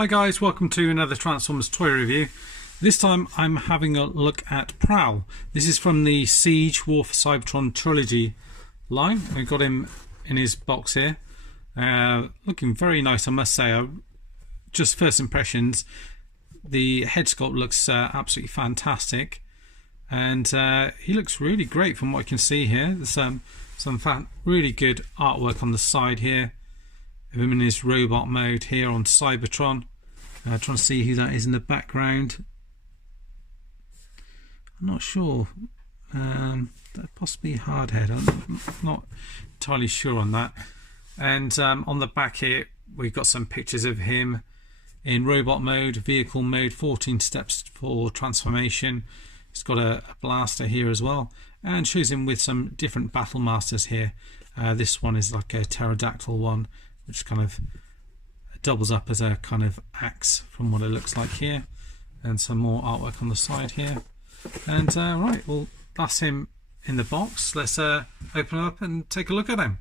Hi guys, welcome to another Transformers toy review. This time I'm having a look at Prowl. This is from the Siege War for Cybertron trilogy line. I've got him in his box here. Looking very nice, I must say. Just first impressions, the head sculpt looks absolutely fantastic, and he looks really great from what I can see here. There's some really good artwork on the side here of him in his robot mode here on Cybertron. Trying to see who that is in the background. I'm not sure. That possibly Hardhead. I'm not entirely sure on that. And on the back here we've got some pictures of him in robot mode, vehicle mode, 14 steps for transformation. He's got a blaster here as well, and shows him with some different battle masters here. This one is like a pterodactyl one, which kind of doubles up as a kind of axe from what it looks like here, and some more artwork on the side here. And right, well, that's him in the box. Let's open it up and take a look at him.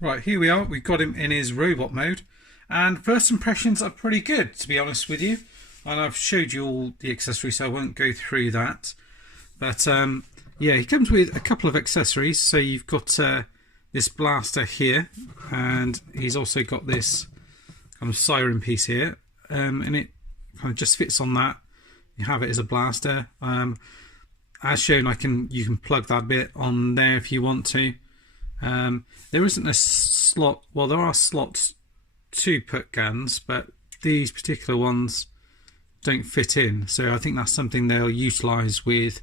Right, here we are. We've got him in his robot mode, and first impressions are pretty good, to be honest with you. And I've showed you all the accessories, so I won't go through that. But yeah, he comes with a couple of accessories. So you've got this blaster here, and he's also got this kind of siren piece here, and it kind of just fits on that. You have it as a blaster. As shown, you can plug that bit on there if you want to. There isn't a slot. Well, there are slots to put guns, but these particular ones don't fit in. So I think that's something they'll utilise with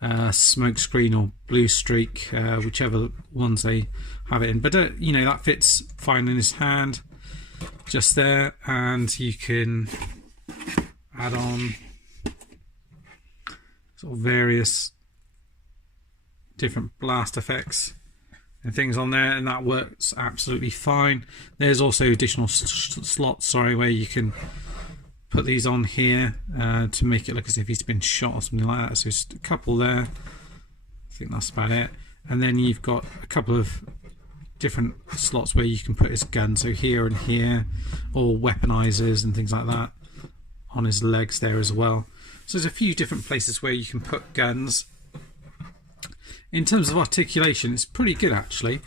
Smokescreen or Blue Streak, whichever ones they have it in. But you know, that fits fine in his hand, just there, and you can add on sort of various different blast effects and things on there, and that works absolutely fine. There's also additional slots, where you can put these on here to make it look as if he's been shot or something like that. So just a couple there. I think that's about it. And then you've got a couple of different slots where you can put his gun, so here and here, or weaponizers and things like that on his legs there as well. So there's a few different places where you can put guns. In terms of articulation, it's pretty good actually.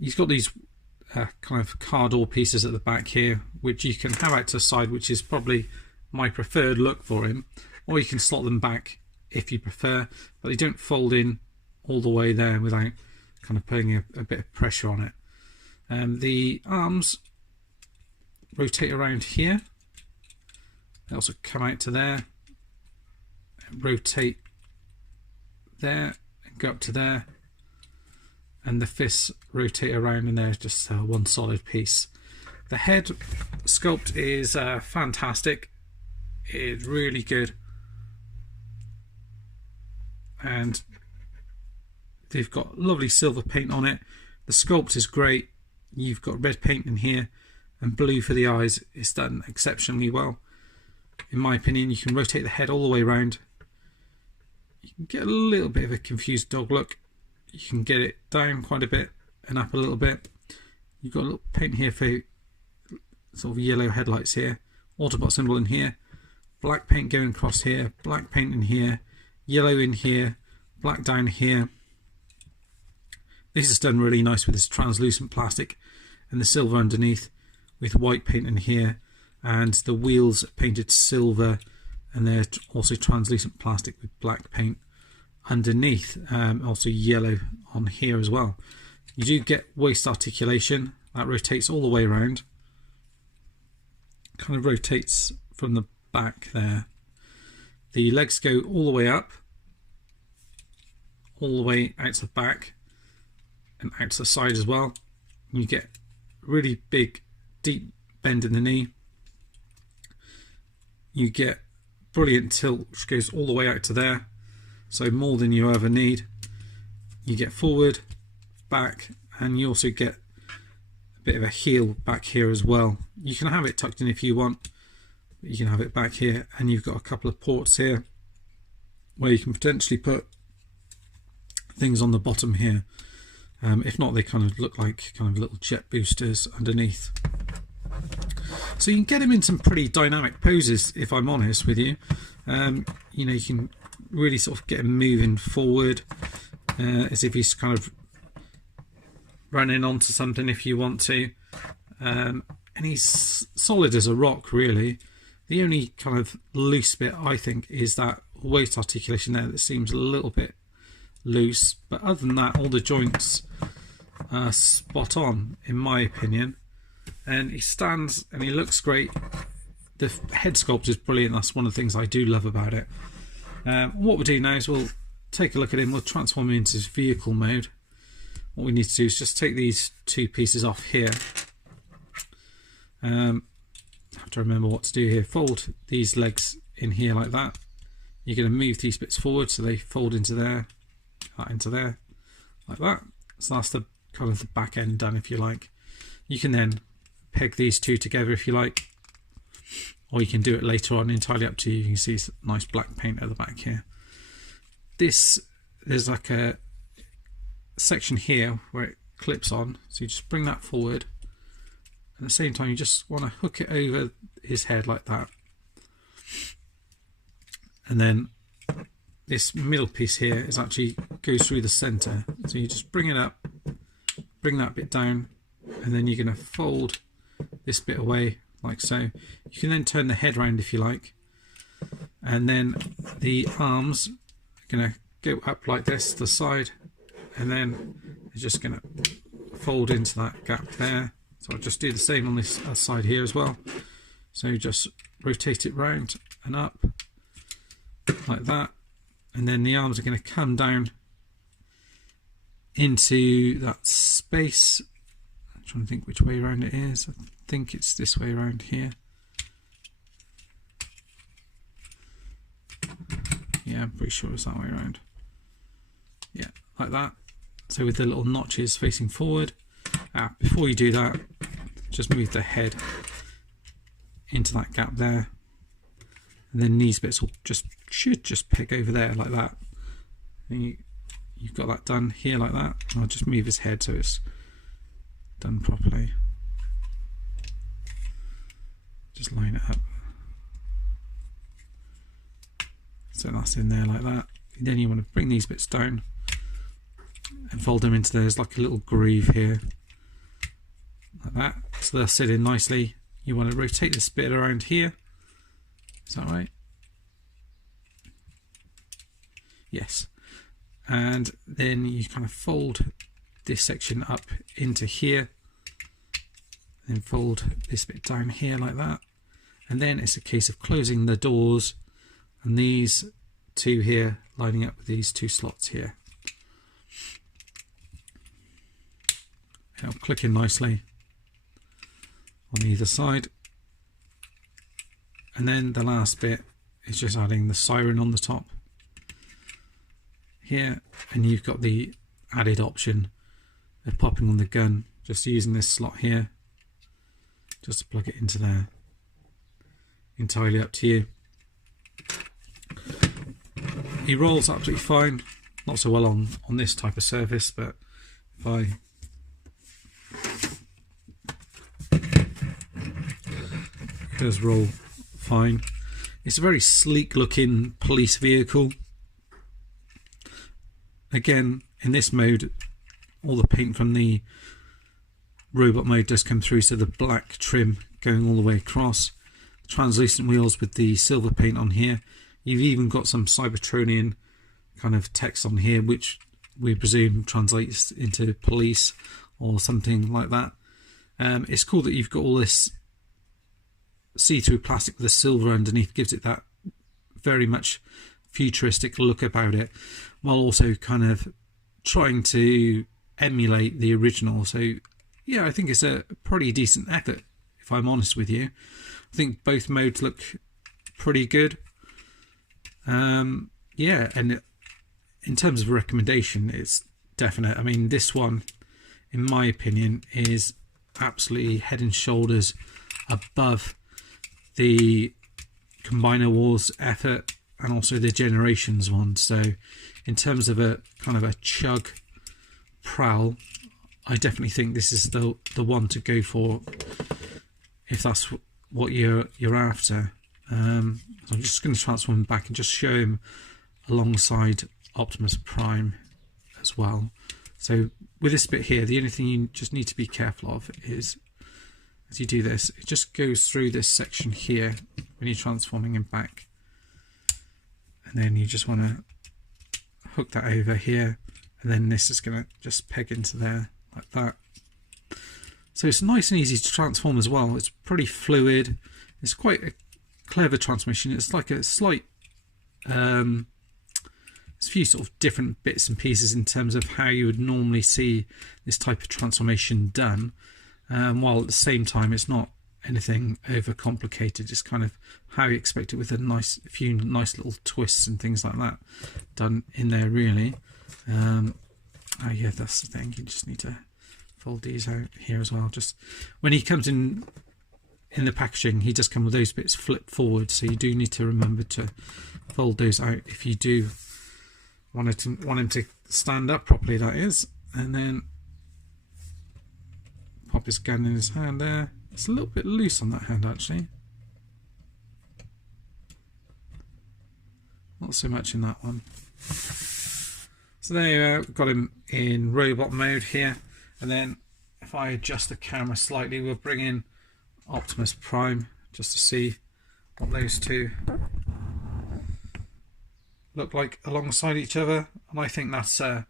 He's got these kind of car door pieces at the back here, which you can have out to the side, which is probably my preferred look for him, or you can slot them back if you prefer, but they don't fold in all the way there without kind of putting a bit of pressure on it. The arms rotate around here. They also come out to there, rotate there, and go up to there, and the fists rotate around, and there's just one solid piece. The head sculpt is fantastic. It's really good, and they've got lovely silver paint on it. The sculpt is great. You've got red paint in here and blue for the eyes. It's done exceptionally well, in my opinion. You can rotate the head all the way around. You can get a little bit of a confused dog look. You can get it down quite a bit and up a little bit. You've got a little paint here for sort of yellow headlights here, Autobot symbol in here, black paint going across here, black paint in here, yellow in here, black down here. This is done really nice with this translucent plastic and the silver underneath, with white paint in here, and the wheels painted silver, and they're also translucent plastic with black paint underneath, also yellow on here as well. You do get waist articulation that rotates all the way around, kind of rotates from the back there. The legs go all the way up, all the way out to the back and out to the side as well. You get really big deep bend in the knee. You get brilliant tilt, which goes all the way out to there, so more than you ever need. You get forward, back, and you also get a bit of a heel back here as well. You can have it tucked in if you want, but you can have it back here, and you've got a couple of ports here where you can potentially put things on the bottom here. If not, they kind of look like kind of little jet boosters underneath. So you can get him in some pretty dynamic poses, if I'm honest with you. You know, you can really sort of get him moving forward as if he's kind of running onto something if you want to. And he's solid as a rock, really. The only kind of loose bit, I think, is that waist articulation there that seems a little bit loose. But other than that, all the joints are spot on, in my opinion. And he stands and he looks great. The head sculpt is brilliant. That's one of the things I do love about it. What we'll do now is we'll take a look at him. We'll transform him into his vehicle mode. What we need to do is just take these two pieces off here. I have to remember what to do here. Fold these legs in here like that. You're going to move these bits forward so they fold into there, that into there, like that. So that's the kind of the back end done, if you like. You can then peg these two together if you like, or you can do it later on, entirely up to you. You can see some nice black paint at the back here. There's like a section here where it clips on, so you just bring that forward. At the same time, you just want to hook it over his head like that. And then this middle piece here is actually goes through the center. So you just bring it up, bring that bit down, and then you're going to fold this bit away like so. You can then turn the head round if you like. And then the arms are going to go up like this to the side, and then you're just going to fold into that gap there. So I'll just do the same on this side here as well. So just rotate it round and up like that, and then the arms are going to come down into that space. I'm trying to think which way around it is. I think it's this way around here. Yeah, I'm pretty sure it's that way around. Yeah, like that. So with the little notches facing forward. Before you do that, just move the head into that gap there, and then these bits will should just peg over there like that. And you've got that done here like that. I'll just move his head so it's done properly. Just line it up. So that's in there like that. Then you want to bring these bits down and fold them into there's like a little groove here like that, so they'll sit in nicely. You want to rotate this bit around here. Is that right? Yes. And then you kind of fold this section up into here, then fold this bit down here like that, and then it's a case of closing the doors and these two here lining up with these two slots here. It'll click in nicely on either side. And then the last bit is just adding the siren on the top here, and you've got the added option of popping on the gun, just using this slot here just to plug it into there. Entirely up to you. He rolls absolutely fine, not so well on this type of surface, but if I it does roll fine. It's a very sleek looking police vehicle. Again, in this mode, all the paint from the robot mode does come through, so the black trim going all the way across. Translucent wheels with the silver paint on here. You've even got some Cybertronian kind of text on here, which we presume translates into police or something like that. It's cool that you've got all this see-through plastic with the silver underneath, gives it that very much futuristic look about it, while also kind of trying to emulate the original. So yeah, I think it's a pretty decent effort, if I'm honest with you. I think both modes look pretty good. Yeah, and in terms of recommendation, it's definite. I mean, this one, in my opinion, is absolutely head and shoulders above the Combiner Wars effort and also the Generations one. So in terms of a kind of a chug Prowl, I definitely think this is the one to go for if that's what you're after. I'm just going to transform him back and just show him alongside Optimus Prime as well. So with this bit here, the only thing you just need to be careful of is, as you do this, it just goes through this section here when you're transforming him back, and then you just want to hook that over here, and then this is going to just peg into there like that. So it's nice and easy to transform as well. It's pretty fluid. It's quite a clever transmission. It's like a slight there's a few sort of different bits and pieces in terms of how you would normally see this type of transformation done, while at the same time it's not anything over complicated. It's kind of how you expect it, with a few nice little twists and things like that done in there really. Oh yeah, that's the thing, you just need to fold these out here as well. Just when he comes in the packaging, he does come with those bits flip forward, so you do need to remember to fold those out if you do want him to stand up properly, that is. And then pop his gun in his hand there. It's a little bit loose on that hand actually, not so much in that one. So there you go, got him in robot mode here. And then if I adjust the camera slightly, we'll bring in Optimus Prime just to see what those two look like alongside each other. And I think that's a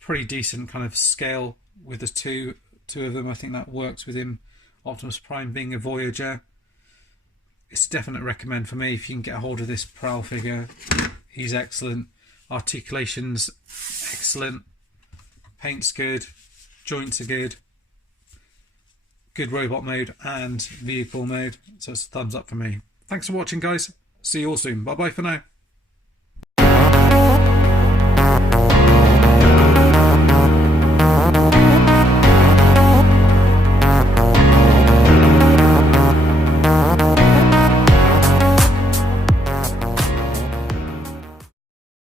pretty decent kind of scale with the two of them. I think that works with him, Optimus Prime being a Voyager. It's a definite recommend for me if you can get a hold of this Prowl figure. He's excellent, articulation's excellent, paint's good, joints are good, good robot mode and vehicle mode, so it's a thumbs up for me. Thanks for watching guys, see you all soon, bye bye for now.